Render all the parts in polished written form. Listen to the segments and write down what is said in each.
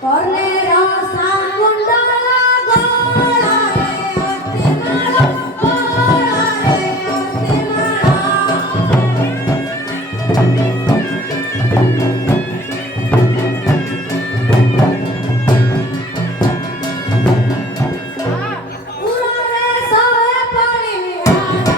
Cornero Sakundala Golare Ostimala Golare Ostimala Urare Soe Pariana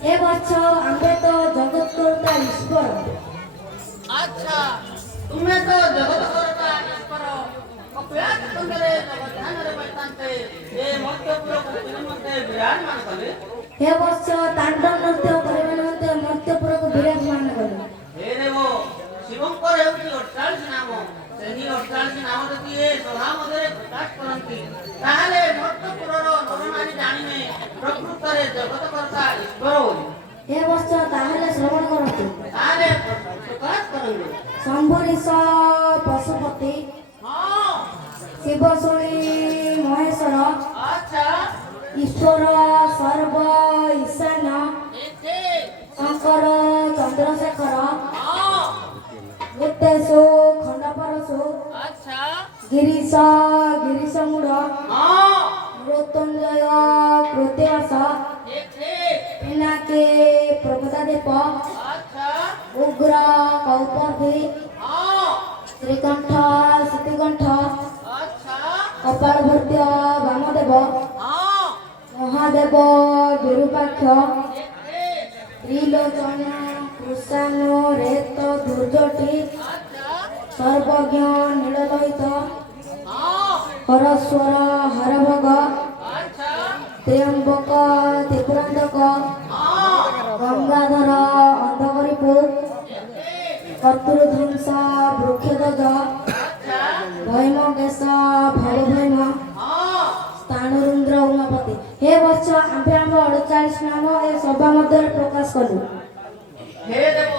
ଏ ବର୍ଷ ଆମ୍ଭେ ତ ଜଗତକର୍ତ୍ତା ଈଶ୍ୱର ଆଚ୍ଛା ତୁମେ ତ ଜଗତ କରତା ଈଶ୍ୱର କପିଳାସ କୁଣ୍ଡରେ ଜଗଧାନରେ ବୈତାନ୍ତେ ଏ ମର୍ତ୍ତ୍ୟପୁରକୁ ନିମନ୍ତେ ବିରାଜମାନ କଲେ। ଏ ବର୍ଷ ତାଣ୍ଡବ ନୃତ୍ୟ କରିବା ନିମନ୍ତେ ମର୍ତ୍ତ୍ୟପୁରକୁ ବିରାଜମାନ କଲେ। ହେ ଦେବ ଶିବଙ୍କର ହେଉଛି 48 ନାମ। ସେହି 48 ନାମ ଯଦି ଏ ସଭା ମଧ୍ୟରେ ପ୍ରକାଶ କରନ୍ତି ତାହେଲେ ମର୍ତ୍ତ୍ୟପୁରର ନରନାରୀ ଜାଣିବେ ପ୍ରକୃତରେ ଜଗତ କରତା ଈଶ୍ୱର ବୋଲି। ଏ ବର୍ଷ ତାହେଲେ ଶ୍ରବଣ କରନ୍ତୁ। ତାହେଲେ ପ୍ରକାଶ କରନ୍ତୁ। ଶମ୍ଭୁରିଷ ପଶୁପତି ହଁ ଶିବ ଶୁଣି ମହେଶ୍ୱର ଆଚ୍ଛା ଈଶ୍ୱର ସର୍ବ ଈଶାନ ଏତେ ଶଙ୍କର ଚନ୍ଦ୍ରଶେଖର ହଁ ଭୂତେଷୁ ଖଣ୍ଡପରଶୁ ଆଚ୍ଛା ଗିରିଶ ଗିରିଶମୂଢ଼ ହଁ ମୃତ୍ୟୁଞ୍ଜୟ କୃତିବାସ ଏତେ ପିନାକେ ପ୍ରମୋଦାଦେବ ଆଚ୍ଛା ଉଗ୍ର କୌପର୍ଦ୍ଧି ହଁ ଶ୍ରୀକଣ୍ଠ ଶ୍ରୁତିକଣ୍ଠ ଆଚ୍ଛା କପାଳଭୃତ୍ୟ ବାମଦେବ ହଁ ମହାଦେବ ବିରୂପାକ୍ଷ ଏତେ ତ୍ରିଲୋଚନ କୃଷାନ ରେତ ଦୁର୍ଜଟି ଆଚ୍ଛା ସର୍ବଜ୍ଞ ନୀଳଲୋହିତ ହଁ ହରସ୍ୱର ହରଭଗ ଆଚ୍ଛା ତ୍ର୍ୟମ୍ବକ ତ୍ରିପୁରାନ୍ତକ ହଁ ଗଙ୍ଗାଧର ଅନ୍ଧକରିପୁ କର୍ତ୍ତୃଧ୍ୱଂସ ବୃକ୍ଷଧ୍ୱଜ ଆଚ୍ଛା ଭୈମକେଶ ଭବଭୈମ ହଁ ସ୍ଥାଣୁରୁନ୍ଦ୍ର ଉମାପତି। ହେ ବର୍ଷ ଆମ୍ଭେ ଆମ 48 ନାମ ଏ ସଭା ମଧ୍ୟରେ ପ୍ରକାଶ କଲୁ। ହେ ଦେବ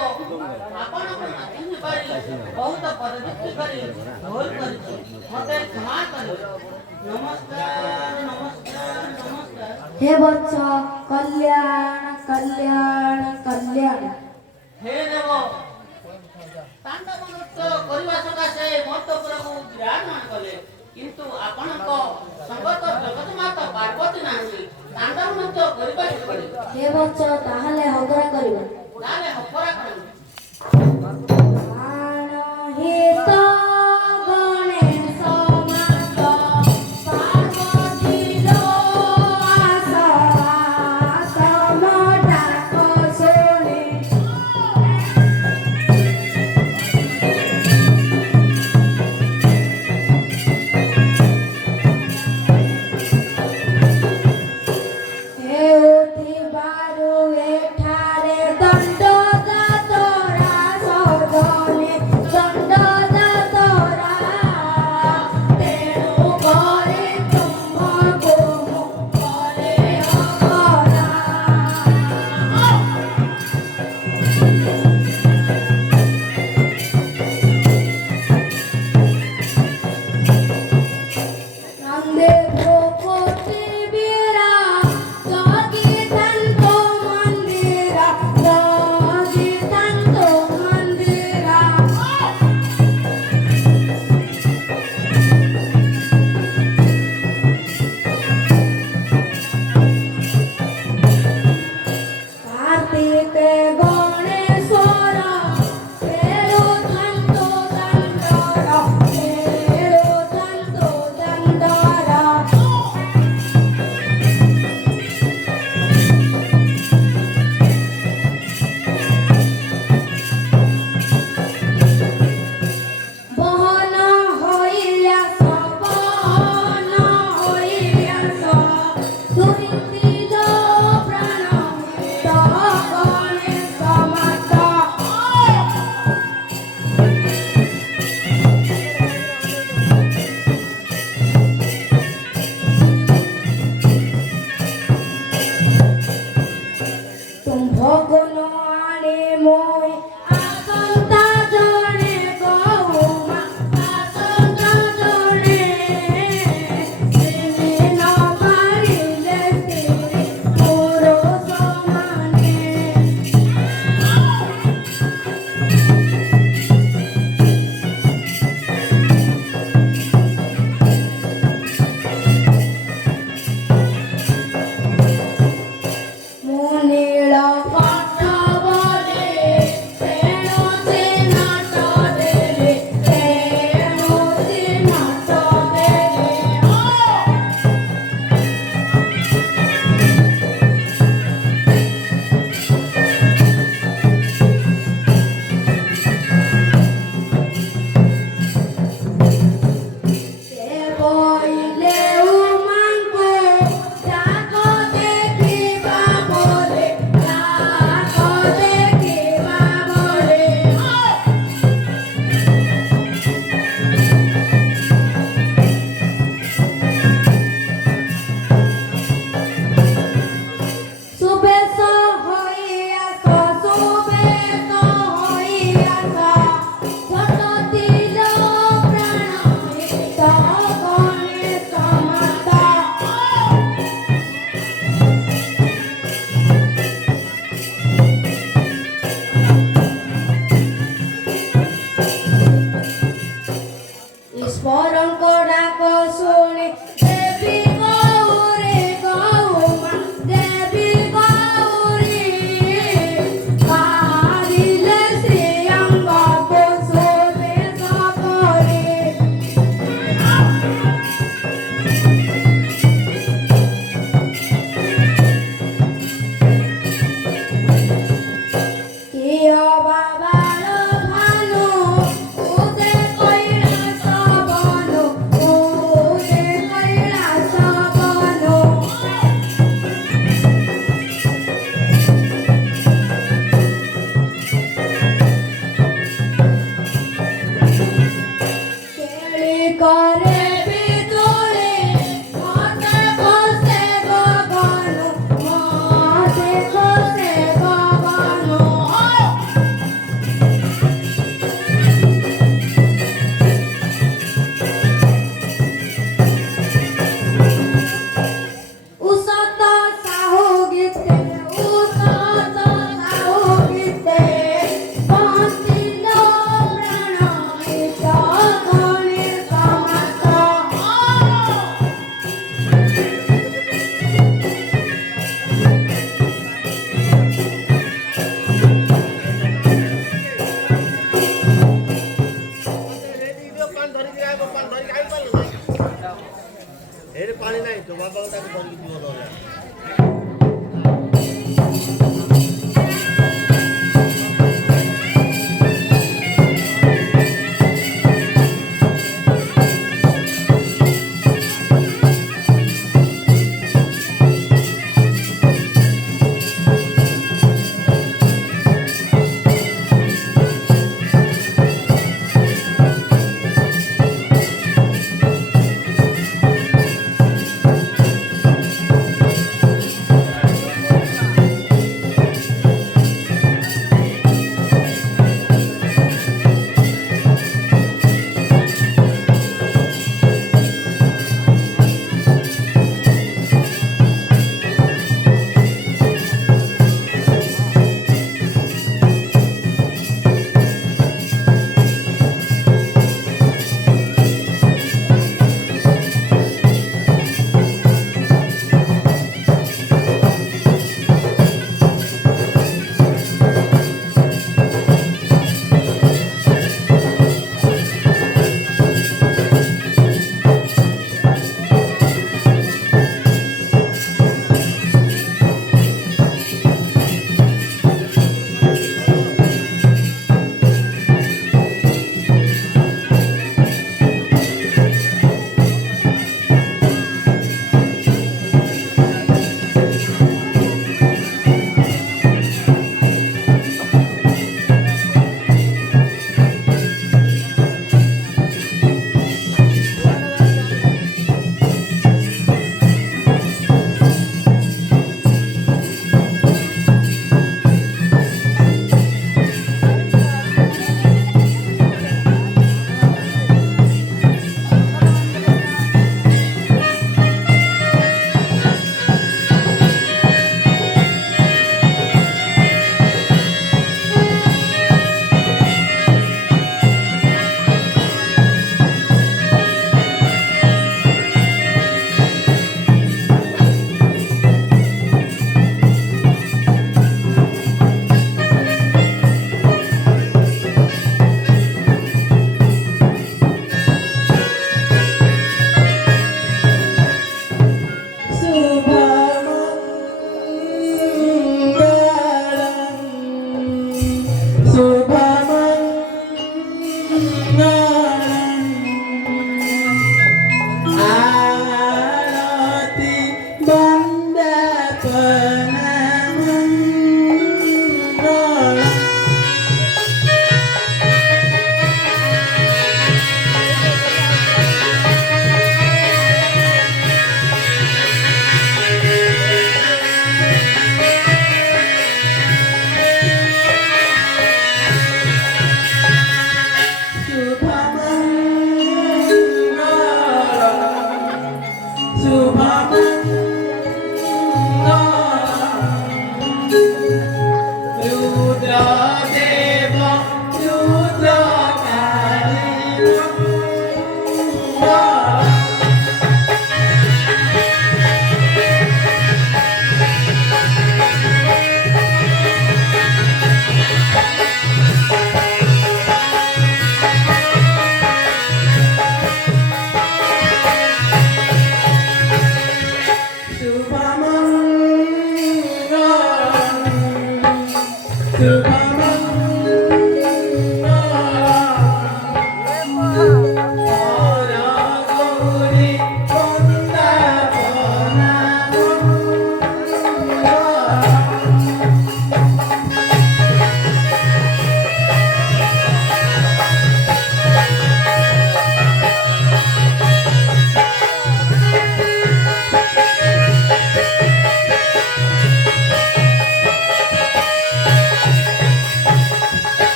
ଆପଣଙ୍କ ନାଚିନି ପାରି ବହୁତ ପରବର୍ତ୍ତୀ କରି ଭୁଲ କରିଛି ମତେ କ୍ଷମା କରିବେ। ନମସ୍କାର ନମସ୍କାର ନମସ୍କାର। ହେ ବର୍ଷ କଲ୍ୟାଣ କଲ୍ୟାଣ କଲ୍ୟାଣ। ହେ ଦେବ ତାଣ୍ଡବ ନୃତ୍ୟ କରିବା ସକାଶେ ମର୍ତ୍ତ୍ୟପୁରକୁ ବିରାଜମାନ କଲେ କିନ୍ତୁ ଆପଣଙ୍କ ସଙ୍ଗତ ଜଗନ୍ନାଥ ପାର୍ବତୀ ନାହାନ୍ତି ତାଣ୍ଡବ ନୃତ୍ୟ କରିପାରିବେ। ହେ ବର୍ଷ ତାହେଲେ ହଗରା କରିବା। ତାହେଲେ ହକରା କରନ୍ତୁ। ପ୍ରାଣହିତ ଗଣେଶ ମାତ ପାର୍ବତୀର ଆସନ ଡାକ ଶୁଣି ହେଉଥିବାରୁ ଏଠାରେ ଦଣ୍ଡ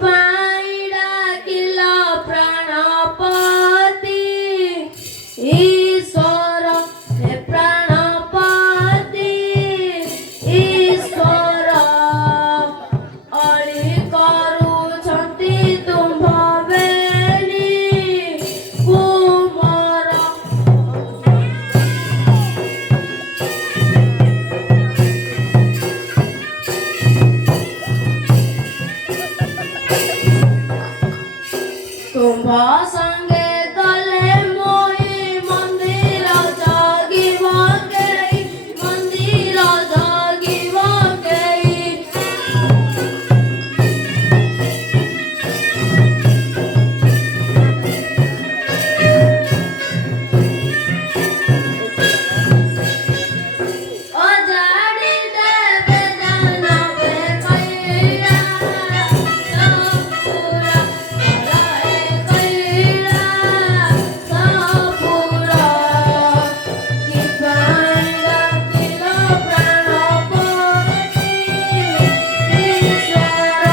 ପାଇଁ ଡାକିଲ ପ୍ରାଣପତି ଈଶ୍ୱର ହେ ପ୍ରାଣପତି ଈଶ୍ୱର ଅଳି କରୁଛନ୍ତି ତୁମ୍ଭ ବେଣୀ କୁମର। ତୁମ୍ଭ ସଙ୍ଗେ ଗଲେ ମୋଇ ମନ୍ଦିର ଜଗିବ କେହି, ମନ୍ଦିର ଜଗିବ କେହି। ଅଜାଡ଼ି ଦେବେ ଜାନବେ କଇରା ସପୁର ହରାଏ କଇରା ସପୁର। କି ପାଇଁ ଡାକିଲ ପ୍ରାଣପତି ଈଶ୍ୱର।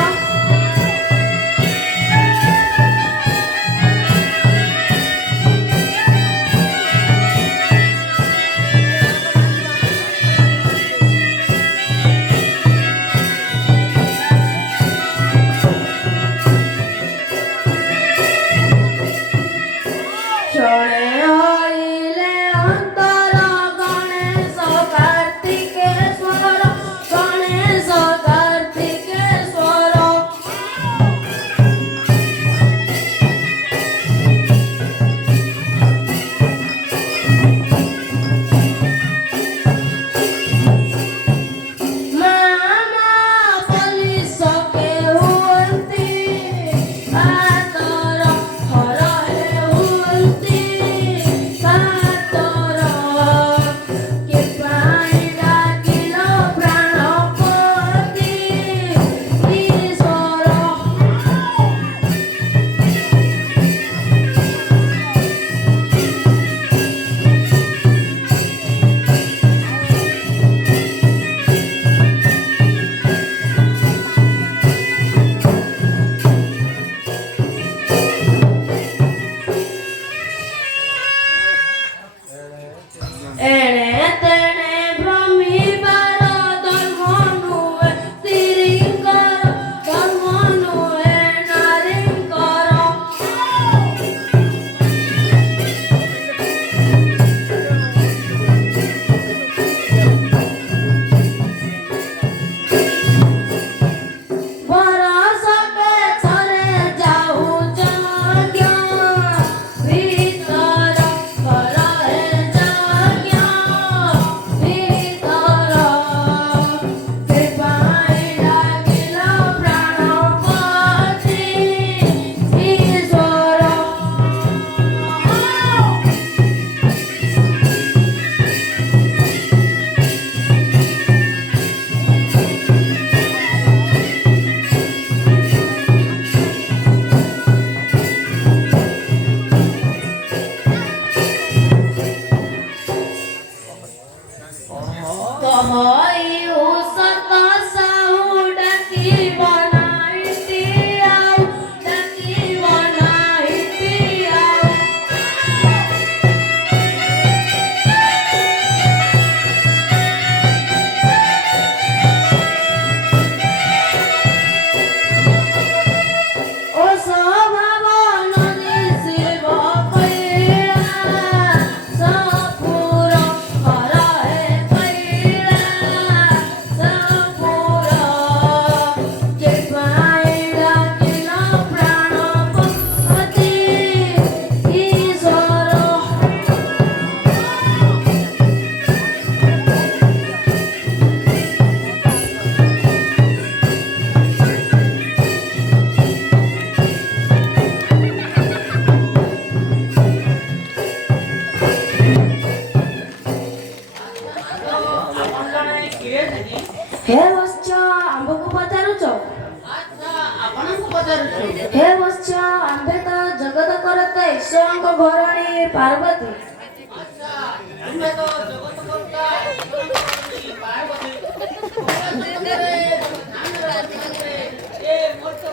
କ୍ଷଣେ ହଇଲେ ଅନ୍ତର ଗଣେଶ କାର୍ତ୍ତିକେଶ୍ୱର, ଗଣେଶ କାର୍ତ୍ତିକେଶ୍ୱର। ମାମା ପୋଲିସ କେହୁଅନ୍ତି, କାତର ହର ହେଉନ୍ତି କାତର। କି ପାଇଁ ଡାକିଲ ପ୍ରାଣପତି ଈଶ୍ୱର। ଏଣେ ତେଣେ ଭ୍ରମିବାର ଧର୍ମ ନୁହେଁ ସ୍ତ୍ରୀଙ୍କର, ଧର୍ମ ନୁହେଁ ନାରୀଙ୍କର। ବରଷକେ ଥରେ ଯାଉଛ ଯଜ୍ଞ, ଭିତର ଘର ହେ ଯଜ୍ଞ ଭିତର। କି ପାଇଁ ଡାକିଲ ପ୍ରାଣପତି ଈଶ୍ୱର। କହଇ ସତ ସାହୁ ଡାକିବ ନାହିଁଟି ଆଉ, ଡାକିବ ନାହିଁଟି ଆଉ। ଓ ସ୍ୱଭାବ ନଦୀ ଶିବ କଇରା ସପୁର ହରାଏ କଇରା ସପୁର। କି ପାଇଁ ଡାକିଲ ପ୍ରାଣପତି ଈଶ୍ୱର। ଆପଣ ଜଣେ କିଏ ସେଠି? ହେ ବତ୍ସ ଆମ୍ଭକୁ ପଚାରୁଛ? ଆଚ୍ଛା, ଆପଣଙ୍କୁ ପଚାରୁଛୁ। ହେ ବତ୍ସ ଆମ୍ଭେ ତ ଜଗତ କରତା ଈଶ୍ୱରଙ୍କ ଘରଣୀ ପାର୍ବତୀ। ଆଚ୍ଛା, ତୁମେ ତ ଜଗତ କର୍ତ୍ତା ଈଶ୍ୱରଙ୍କ ପାର୍ବତୀ। ତୁମେ ଜଗତରେ ଧ୍ୟାନ ରଖିଲେ ଏ ମର୍ତ୍ତ୍ୟ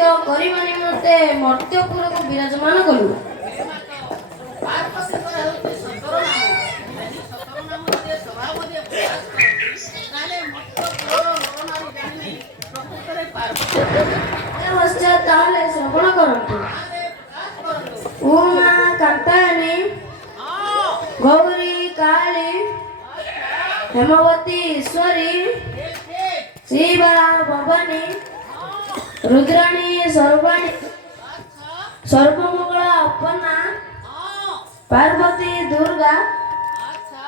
ନୃତ୍ୟ କରିବା ନିମନ୍ତେ ମର୍ତ୍ତ୍ୟପୁରକୁ ବିରାଜମାନ କଲୁ। ପାର୍ବତୀଙ୍କର ହେଉଛି 17 ନାମ। ସେହି 17 ନାମ ଯଦି ସଭା ମଧ୍ୟ ପ୍ରକାଶ କରନ୍ତି, ତାହେଲେ ମର୍ତ୍ତ୍ୟପୁରର ନରନାରୀ ଜାଣିବେ ପ୍ରକୃତରେ ପାର୍ବତୀ। ଏ ବତ୍ସ ତାହେଲେ ଶ୍ରବଣ କରନ୍ତୁ। ତାହେଲେ ପ୍ରକାଶ କରନ୍ତୁ। ଉମା କାନ୍ତାୟନୀ ହଁ, ଗୌରୀ କାଳୀ ହେମବତୀ ଈଶ୍ୱରୀ ଠିକ୍, ଠିକ୍। ଶିବା ଭବାନୀ ହଁ, ରୁଦ୍ରାଣୀ ସର୍ବାଣୀ ଆଚ୍ଛା। ସର୍ବମଙ୍ଗଳ ଅପର୍ଣ୍ଣା ହଁ, ପାର୍ବତୀ ଦୁର୍ଗା ଆଚ୍ଛା।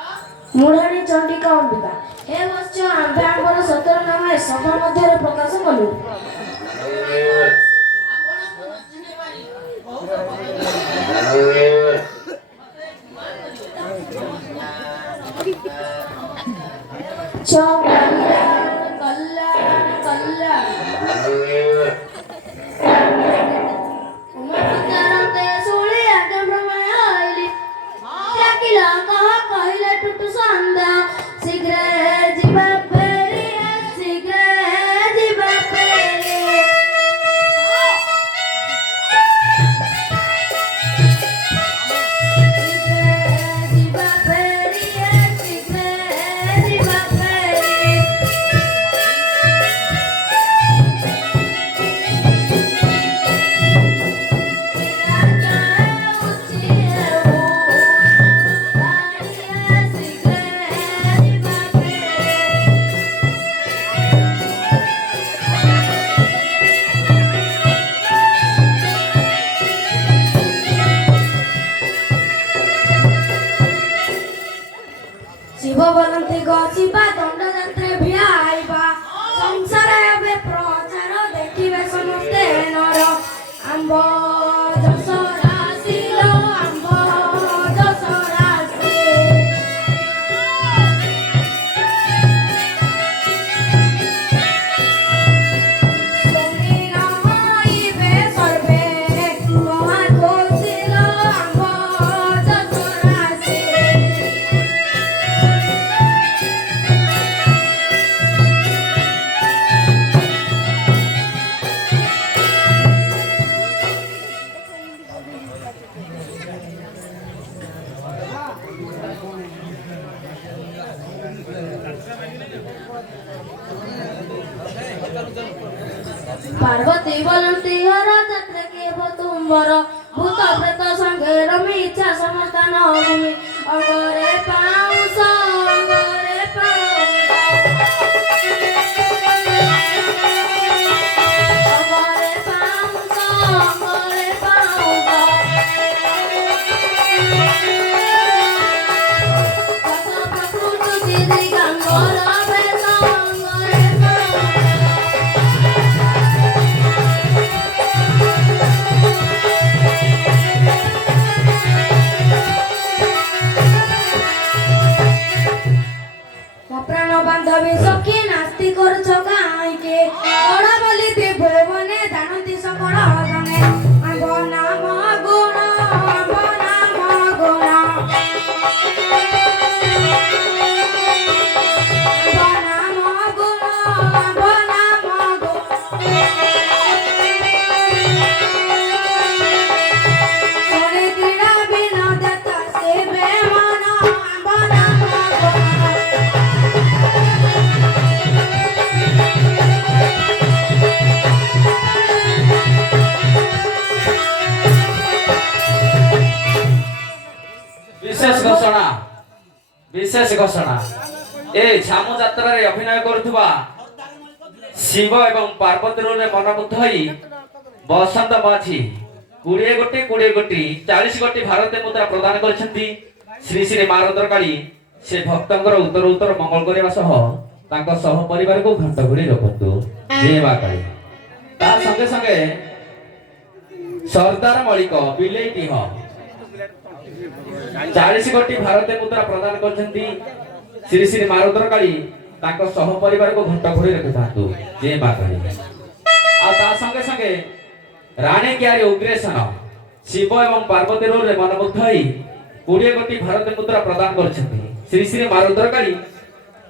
ମୁଢାଣୀ ଚଣ୍ଡିକା ଅମ୍ବିକା। ଏ ବତ୍ସ ଆମ୍ଭେ ଆମର 17 ନାମ ଏ ସଭା ମଧ୍ୟରେ ପ୍ରକାଶ କଲୁ। ଆପଣଙ୍କୁ ନ ଚିହ୍ନି ପାରି ବହୁତ ଭଲ ଲାଗିଲା। ମତେ କ୍ଷମା କରିବେ। କଲ୍ୟାଣ କଲ୍ୟାଣ କଲ୍ୟାଣ ଉମାପଚାରନ୍ତେ ଶୁଣି ଆଜ୍ଞା ପ୍ରମେୟ ଆଇଲି। ଡାକିଲା କହ କହିଲେ ଟୁଟୁ ସନ୍ଧ୍ୟା ଶୀଘ୍ର ଯିବା ଫେରି ଶୀଘ୍ର ଯିବା ଫେରି। ଶୀଘ୍ର ଯିବା ଫେରି ଶୀଘ୍ର ଯିବା ଫେରି। ଶିବ ବୋଲନ୍ତି ଗସିବା ଦଣ୍ଡଯାତ୍ରା ଭିଆଇବା ସଂସାର ଏବେ ପ୍ରଚାର ଦେଖିବେ ସମସ୍ତେ ନର ଆମ୍ବ ଯଶ ରାଶି ଲୋ ଆମ୍ବ ଯଶ ରାଶି। ଶୁଣି ନଇବେ ସର୍ବେ ମହା ଖୁସି ଲୋ ଆମ୍ବ ଯଶ ରାଶି। ପାର୍ବତୀ ବୋଲନ୍ତି ହର ଯାତ୍ରା କେବ ତୁମର ଭୂତ ପ୍ରେତ ସଙ୍ଗେର ମିଛା ସମସ୍ତାନ ଭୂମି ଅଙ୍ଗରେ ପାଉଁଶ ଅଙ୍ଗରେ ପାଉଁଶ ଅଙ୍ଗରେ ପାଉଁଶ ଅଙ୍ଗରେ ପାଉଁଶ। ଦଶ ପ୍ରକୃତି ସିଦ୍ଧି ଗାଙ୍ଗର ବେଶ ଅଙ୍ଗରେ ପାଉଁଶ। ମୋ ପ୍ରାଣ ବାନ୍ଧବୀ ସଖୀ ନାସ୍ତି କରୁଛ କାହିଁକି ବଡ଼ ବୋଲି ତ୍ରିଭୁବନେ ଜାଣନ୍ତି ସକଳ ଜନେ ଆମ୍ଭ ନାମ ଗୁଣ ଆମ୍ଭ ନାମ ଗୁଣ ଆମ୍ଭ ନାମ ଗୁଣ ଆମ୍ଭ ନାମ ଗୁଣ। ଶୁଣି କ୍ରୀଡ଼ା ବିନୋଦ ଶିବେ ମନ ଆମ୍ଭ ନାମ ଗୁଣ। ବିଶେଷ ଘୋଷଣା ଏ ଛାମୁ ଯାତ୍ରାରେ ଅଭିନୟ କରୁଥିବା ଶିବ ଏବଂ ପାର୍ବତୀ ରୋଲରେ ମନମୁଗ୍ଧ ହୋଇ ବସନ୍ତ ମାଝୀ 20 ଗୋଟି 40 ଗୋଟି ଭାରତୀୟ ମୁଦ୍ରା ପ୍ରଦାନ କରିଛନ୍ତି। ଶ୍ରୀ ଶ୍ରୀ ମା ରୁଦ୍ରକାଳୀ ସେ ଭକ୍ତଙ୍କର ଉତ୍ତର ମଙ୍ଗଳ କରିବା ସହ ତାଙ୍କ ସହ ପରିବାରକୁ ଘଣ୍ଟ ଘୋଡ଼ି ରଖନ୍ତୁ। ଜୟ ମା କାଳୀ। ତା ସଙ୍ଗେ ସଙ୍ଗେ ସର୍ଦ୍ଦାର ମଳିକ ବିଲେଇଟି 40 ଗୋଟି ଭାରତୀୟ ମୁଦ୍ରା ପ୍ରଦାନ କରିଛନ୍ତି। ଶ୍ରୀ ଶ୍ରୀ ମା ରୁଦ୍ରକାଳୀ ତାଙ୍କ ସହ ପରିବାରକୁ ଘଣ୍ଟ ଘୋଡ଼ି ରଖିଥାନ୍ତୁ। ଜୟ ମା କାଳୀ। ଆଉ ତା ସଙ୍ଗେ ସଙ୍ଗେ ରାଣୀ କ୍ୟାରି ଉଗ୍ରେସନ ଶିବ ଏବଂ ପାର୍ବତୀ ରୋଲରେ ମନମୁଗ୍ଧ ହୋଇ 20 ଗୋଟି ଭାରତୀୟ ମୁଦ୍ରା ପ୍ରଦାନ କରିଛନ୍ତି। ଶ୍ରୀ ଶ୍ରୀ ମା ରୁଦ୍ରକାଳୀ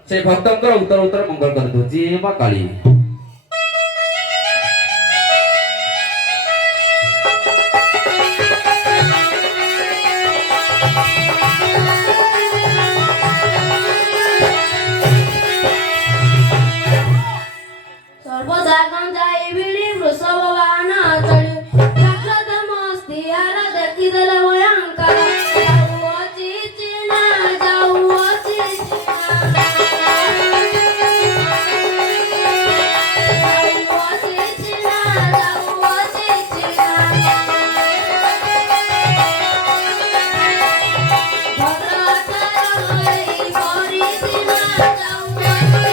ସେ ଭକ୍ତଙ୍କର ଉତ୍ତର ମଙ୍ଗଳ କରନ୍ତୁ। ଜୟ ମା କାଳୀ। ସର୍ବଦା ଗଞ୍ଜାଇ ଭିଡ଼ି ବୃଷଭ ବାହନ ଚଢ଼ି ଜାଗ୍ରତ ମସ୍ତିହାର ଦେଖିଦେଲେ ଭୟଙ୍କର ଯାଉଅଛି ଚିହ୍ନା ଯାଉଅଛି ଚିହ୍ନା ଯାଉଅଛି ଚିହ୍ନା ଯାଉଅଛି ଚିହ୍ନା ଭଦ୍ରତାର ଏଇ ପରିସୀମା ଯାଉଅଛି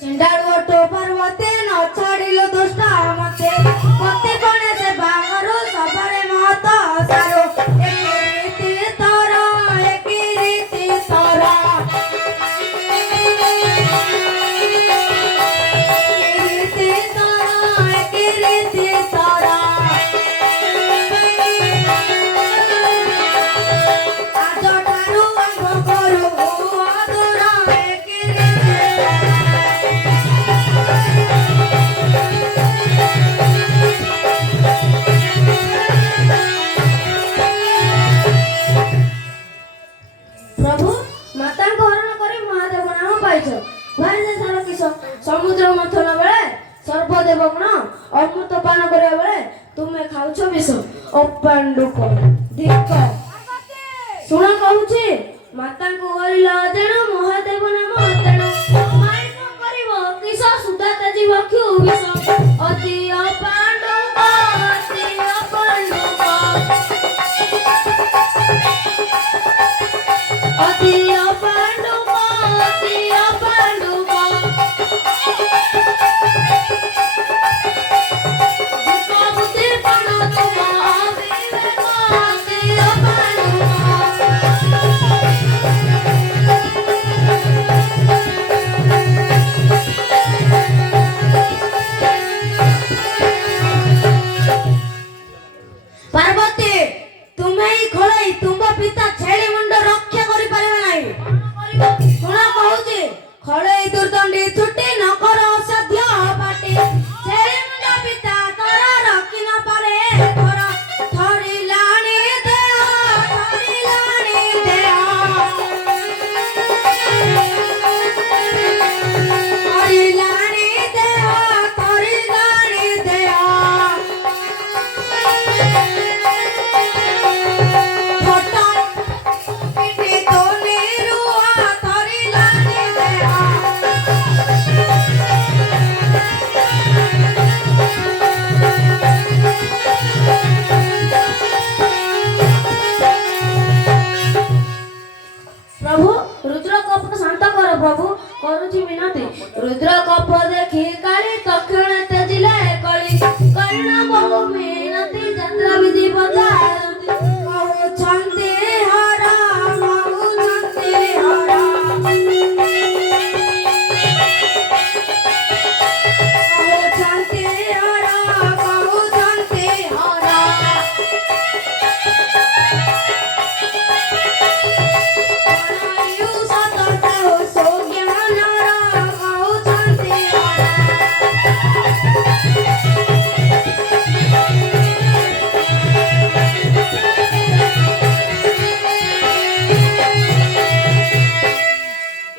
ଚିଣ୍ଡାଳୁ ଅଟୋ ପାର୍ବତେ ନ ଛାଡ଼ିଲୁ ଦୁଷ୍ଟ ମତେ ପତି କଣେ ସେ ବାହାରୁ ସବାରେ ମହତ ସାରୁ ଏକି ରୀତି ତର ଏକି ରୀତି ତର ଏକି ରୀତି ତର ଆଜଠାରୁ ଆରମ୍ଭ କରୁ ଅଦୂର ଏକି ରୀତି ପ୍ରଭୁ ମାତାଙ୍କୁ ହରଣ କରି ମହାଦେବ ନାମ ପାଇଛ ଭାରି ଦେଶର କିସ ସମୁଦ୍ର ମନ୍ଥନ ବେଳେ ସର୍ବଦେବ ଗୁଣ ଅମୃତ ପାନ କରିବା ବେଳେ ତୁମେ ଖାଉଛ ବିଷ ଅପାଣ୍ଡୁକ ଧିକ ଶୁଣ କହୁଛି ମାତାଙ୍କୁ କରିଲ ଅଜାଣ ମହାଦେବ ନାମ ଅଜାଣ ମାଇ କଣ କରିବ କିସ ସୁଦାତା ଜୀବ କ୍ୟୁ ବିଷ ଅତି ଅପାଣ୍ଡୁକ ଅତି ଅପାଣ୍ଡୁକ ଅତି ଅପାଣ୍ଡୁକ ଅତି ଅପାଣ୍ଡୁକ ଧିକ ବୁଦ୍ଧି ପଣ ତୁମ ଅବିବେକ ଅତି ଅପାଣ୍ଡୁକ ପାର୍ବତୀ ତୁମେ ହିଁ ଖୋଳେଇ ତୁମ୍ଭ ପିତା ଛେଳି ମୁଣ୍ଡ ରକ୍ଷା କରିପାରିବ ନାହିଁ ଶୁଣ କହୁଛି ଖୋଳେଇ ଦୁର୍ଦଣ୍ଡୀ ଛୁଟି ନ କର ଅସାଧ୍ୟ ପାଟି ଛେଳି ମୁଣ୍ଡ ପିତା ତୋର ରଖି ନ ପାରେ ଥର ଥରିଲାଣି ଦେହ ଥରିଲାଣି ଦେହ ଥରିଲାଣି ଦେହ ଥରିଲାଣି ଦେହ ପିଠି ତୋନି ରୁଆ ଥରିଲାଣି ଦେହ ପ୍ରଭୁ ରୁଦ୍ର କପଟ ଶାନ୍ତ କର ପ୍ରଭୁ କରୁଛି ମିନତି ରୁଦ୍ର କପ ଦେଖି କାଳି ତକ୍ଷଣ ତେଜିଲେ କଳି କର୍ଣ୍ଣ ବହୁ ମିନତି ଯାତ୍ରା ବିଧି ବଜାରନ୍ତି କହୁଛନ୍ତି ହର କହୁଛନ୍ତି ହର କହୁଛନ୍ତି ହର କହୁଛନ୍ତି ହର ଅଣାୟୁ ସତତା ସୌଜ୍ଞାନର କହୁଛନ୍ତି ହର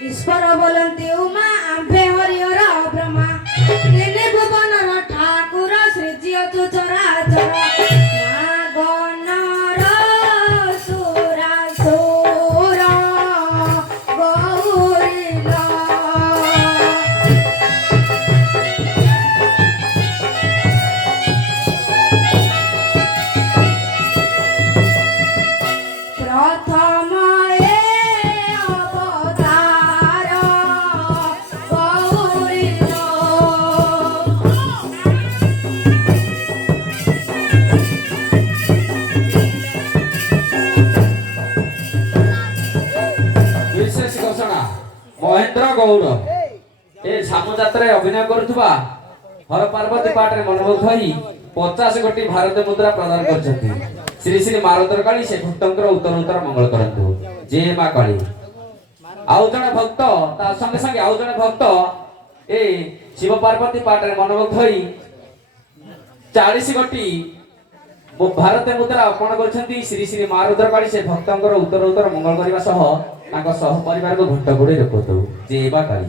ଈଶ୍ୱର ବୋଲନ୍ତି ଉମା ଆମ୍ଭେ ହରିହର ବ୍ରହ୍ମା ତିନି ଭୁବନର ଠାକୁର ଶ୍ରୀଜିଅଛୁ ଚରାଚର ନାଗନର ସୁରାସୁର ଗୌରୀଲ ପ୍ରଥମ ଏ ଅବତାର ଗୌରୀଲ ବିଶେଷ ଘୋଷଣା ମହେନ୍ଦ୍ର ଗୌଡ଼ ଏ ଝାମୁ ଯାତ୍ରାରେ ଅଭିନୟ କରୁଥିବା ହର ପାର୍ବତୀ ପାଠରେ ମନମୁଗ୍ଧ ହୋଇ 50 କୋଟି ଭାରତୀୟ ମୁଦ୍ରା ପ୍ରଦାନ କରିଛନ୍ତି ଶ୍ରୀ ଶ୍ରୀ ମାରଦର କାଳୀ ସେ ଭକ୍ତଙ୍କର ଉତ୍ତର ଉତ୍ତର ମଙ୍ଗଳ କରନ୍ତୁ ଜୟ ମା କାଳୀ ଆଉ ଜଣେ ଭକ୍ତ ତା ସଙ୍ଗେ ସଙ୍ଗେ ଆଉ ଜଣେ ଭକ୍ତ ଏ ଶିବ ପାର୍ବତୀ ପାଠରେ ମନମୁଗ୍ଧ ହୋଇ 40 ଗୋଟି ଭାରତ ମୁଦ୍ରା ଅର୍ପଣ କରିଛନ୍ତି ଶ୍ରୀ ଶ୍ରୀ ମହାରୁଦ୍ର କାଳୀ ସେ ଭକ୍ତଙ୍କର ଉତ୍ତର ଉତ୍ତର ମଙ୍ଗଳ କରିବା ସହ ତାଙ୍କ ସହ ପରିବାରକୁ ଘଣ୍ଟ ଘୋଡେଇ ରଖନ୍ତୁ ଯେ ବା କାଳୀ।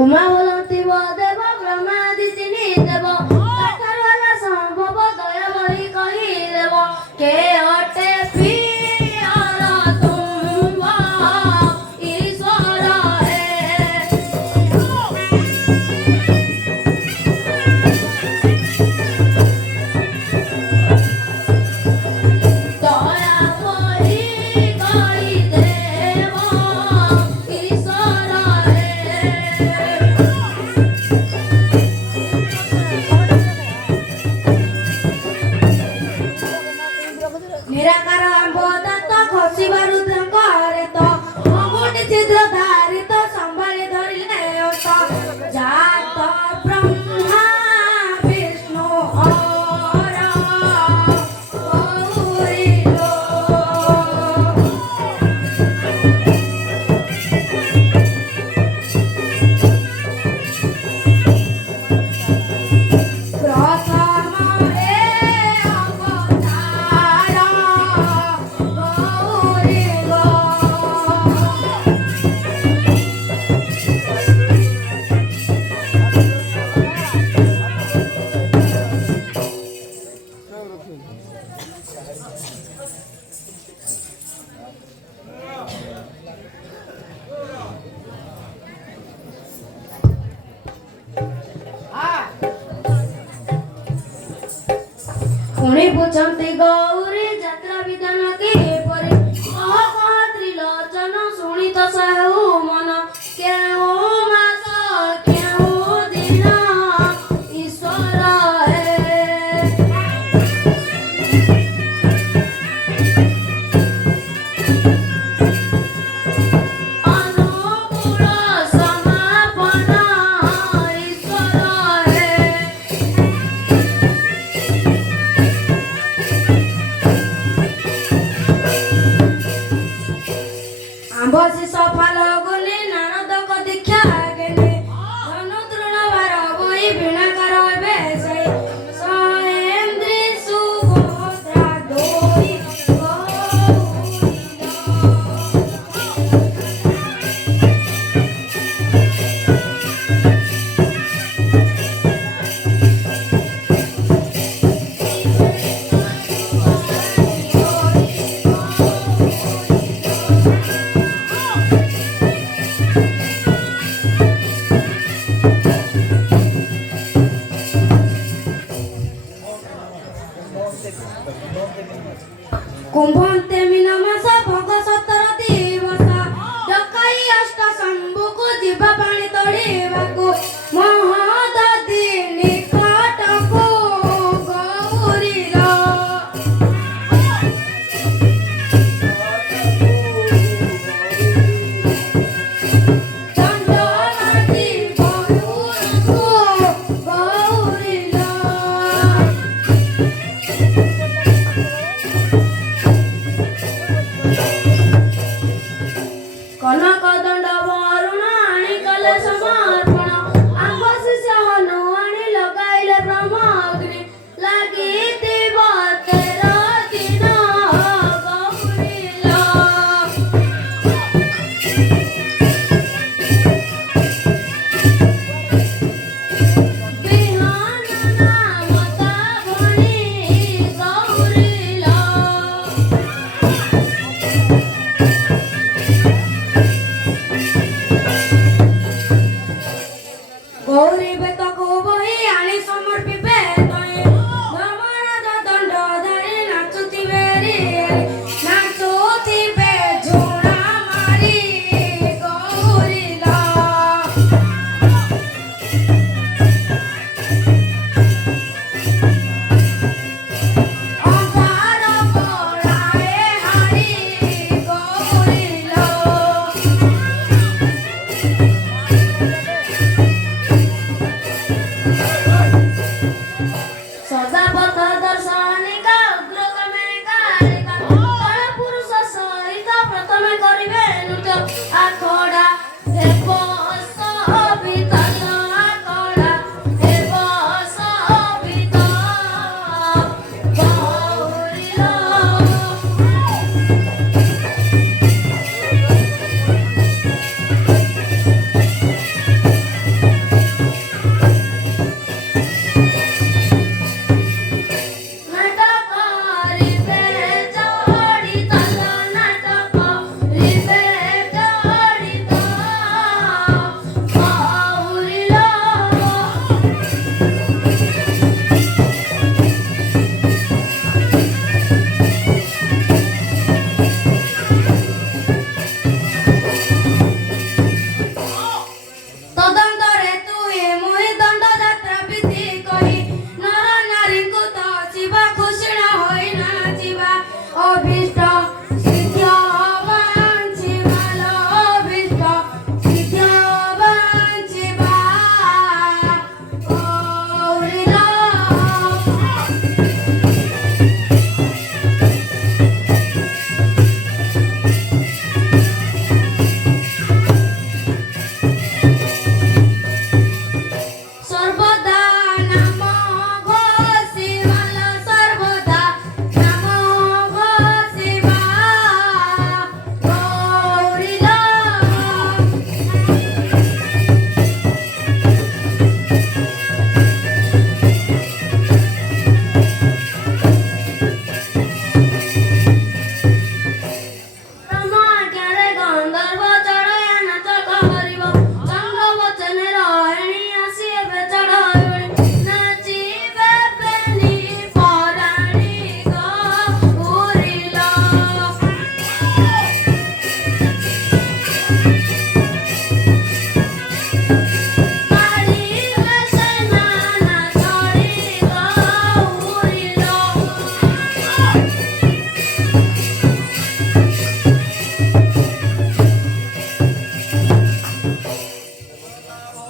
উমা বলন্তি দেব ব্রহ্মাদি তিনি দেব তাঠারু সম্ভব দয়া বহি কহি দেব কে অটে প্রিয়র তুম্ব ঈশ্বর হে দয়া বহি কহি দেব ঈশ্বর হে ନିରାକାର ଆମ୍ବ ଦାନ୍ତ ଖସିବାରୁ ତାଙ୍କ ହରିତ ଅଙ୍ଗୁଠି ଛିଦ୍ର ଧାରିତ ସମ୍ଭାଳି ଧରିଲେ ଅନ୍ତ ଜାତ ବ୍ରହ୍ମା ବିଷ୍ଣୁ ହର ଗୌରୀଲୋ। ପ୍ରଥମ ଏ ଅବତାର ଗୌରୀଲୋ। ପୁଣି ପୁଛନ୍ତି ଗୌରୀ ଯାତ୍ରା ବିଧାନ କିପରି କହ କହ ତ୍ରିଲୋଚନ ଶୁଣି ତ ସାହୁ ମନ କେଉଁ ମାସ କେଉଁ ଦିନ ଈଶ୍ୱର ହେ ଅନୁକୂଳ ସମାପନ ଈଶ୍ୱର ହେ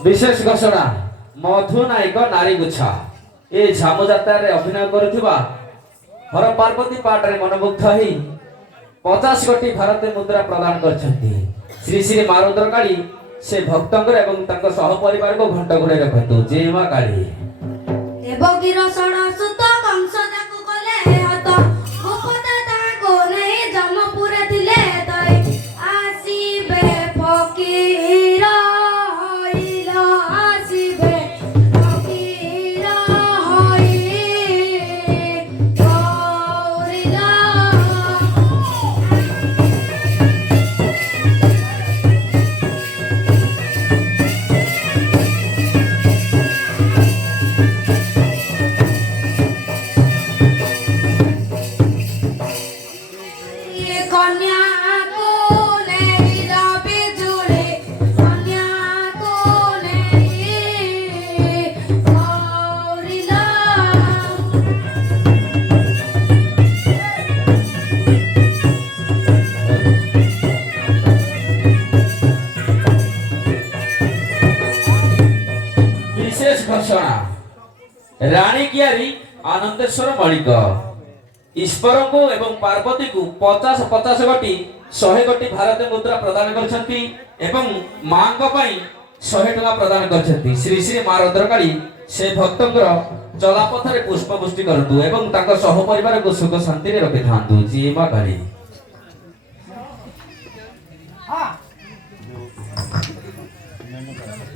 ବିଶେଷ ଘୋଷଣା ମଧୁ ନାୟକ ନାରୀ ଗୁଚ୍ଛ ଏ ଝାମୁ ଯାତ୍ରାରେ ଅଭିନୟ କରୁଥିବା ହର ପାର୍ବତୀ ପାଠରେ ମନମୁଗ୍ଧ ହୋଇ 50 କୋଟି ଭାରତୀୟ ମୁଦ୍ରା ପ୍ରଦାନ କରିଛନ୍ତି ଶ୍ରୀ ଶ୍ରୀ ମା ରୁଦ୍ରକାଳୀ ସେ ଭକ୍ତଙ୍କର ଏବଂ ତାଙ୍କ ସହ ପରିବାରକୁ ଘଣ୍ଟ ଘୋଡ଼ାଇ ରଖନ୍ତୁ ଜୟ ମା କାଳୀ। ଦେବକୀର ଷୋଳ ସୁତ କଂସ ତାକୁ କଲେ ହତ ଗୋପତା ତାକୁ ନେଇ ଜମପୁରେ ଥିଲେ ତଇ ଆସିବେ ଫକୀର ହଇଲ ଆସିବେ ଫକୀର ହଇ ଗୌରୀଲ କନ୍ୟାକୁ ନେଇ ରବି ଜୁଳି କନ୍ୟାକୁ ନେଇ ଗୌରୀଲ ବିଶେଷ ଘୋଷଣା ରାଣୀ କିଆରୀ ଆନନ୍ଦେଶ୍ୱର ମଳିକ ଈଶ୍ୱରଙ୍କୁ ଏବଂ ପାର୍ବତୀକୁ 50 କୋଟି 100 କୋଟି ଭାରତୀୟ ମୁଦ୍ରା ପ୍ରଦାନ କରିଛନ୍ତି ଏବଂ ମାଙ୍କ ପାଇଁ 100 ଟଙ୍କା ପ୍ରଦାନ କରିଛନ୍ତି ଶ୍ରୀ ଶ୍ରୀ ମା ରୁଦ୍ରକାଳୀ ସେ ଭକ୍ତଙ୍କର ଚଲାପଥରେ ପୁଷ୍ପବୃଷ୍ଟି କରନ୍ତୁ ଏବଂ ତାଙ୍କ ସହ ପରିବାରକୁ ସୁଖ ଶାନ୍ତିରେ ରଖିଥାନ୍ତୁ ଜୟ ମା କାଳୀ।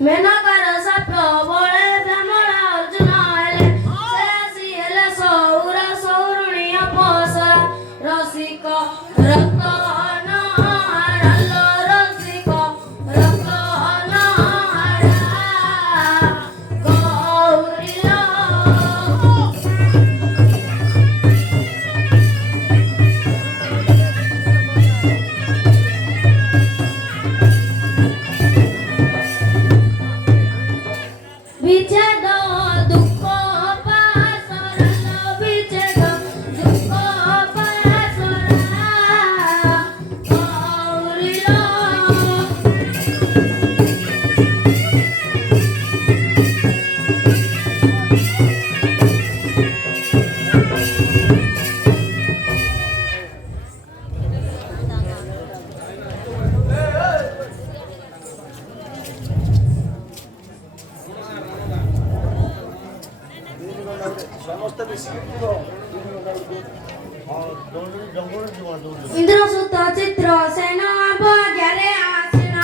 ମେନକାର ସାପ ବଳେ ବ୍ରାହ୍ମଣ ଅର୍ଜୁନ ହେଲେ ସେ ଆସି ହେଲେ ସୌର ସୌରୁଣୀ ଅପସରା ରସିକ ରତନ ହାଡ଼ଲ ରସିକ ରତନ ହାଡ଼ା ଗୌରୀଲ বিচ্ছেদ দুঃখ পাশরা বিচ্ছেদ দুঃখ পাশরা গৌরীল ইন্দ্রসুত চিত্র সেন ভাগ্যারে আসিন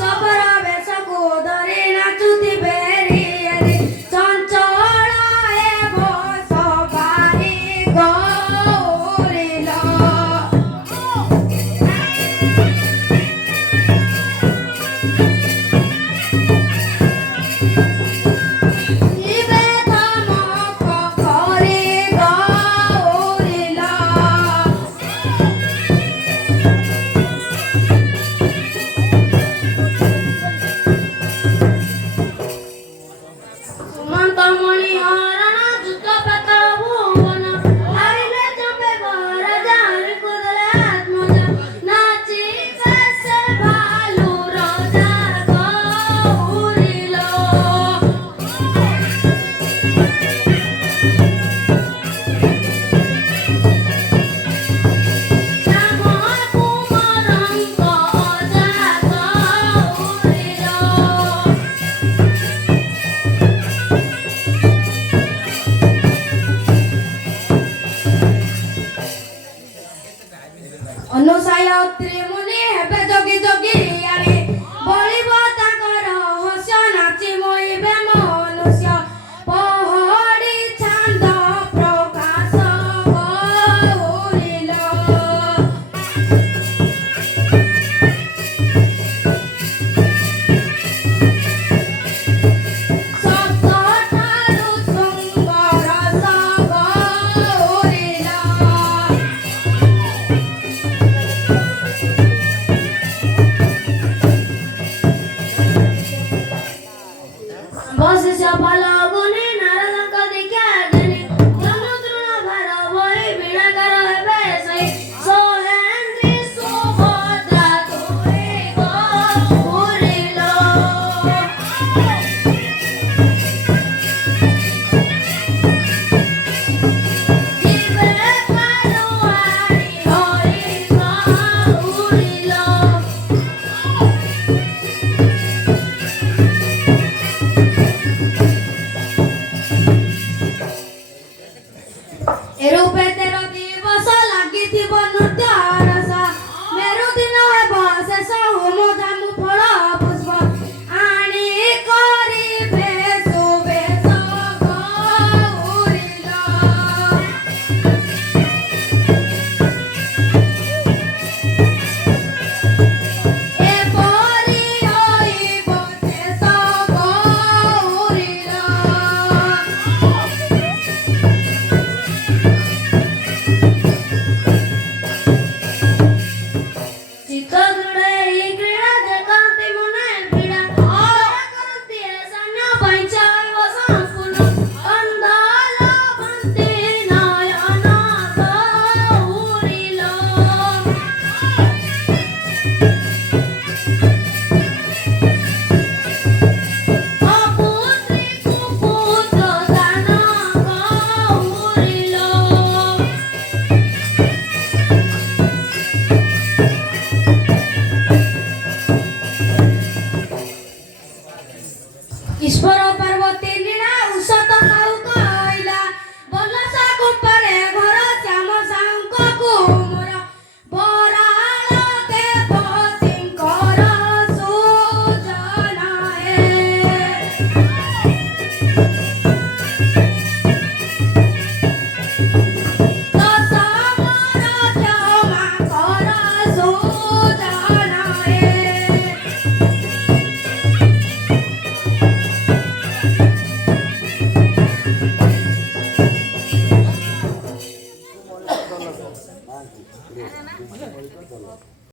সবর বেশকু ধরে নাচুথিবে রে চঞ্চল এব সবারি গৌরীল ইবে ধমক করে গৌরীল ଈଶ୍ୱର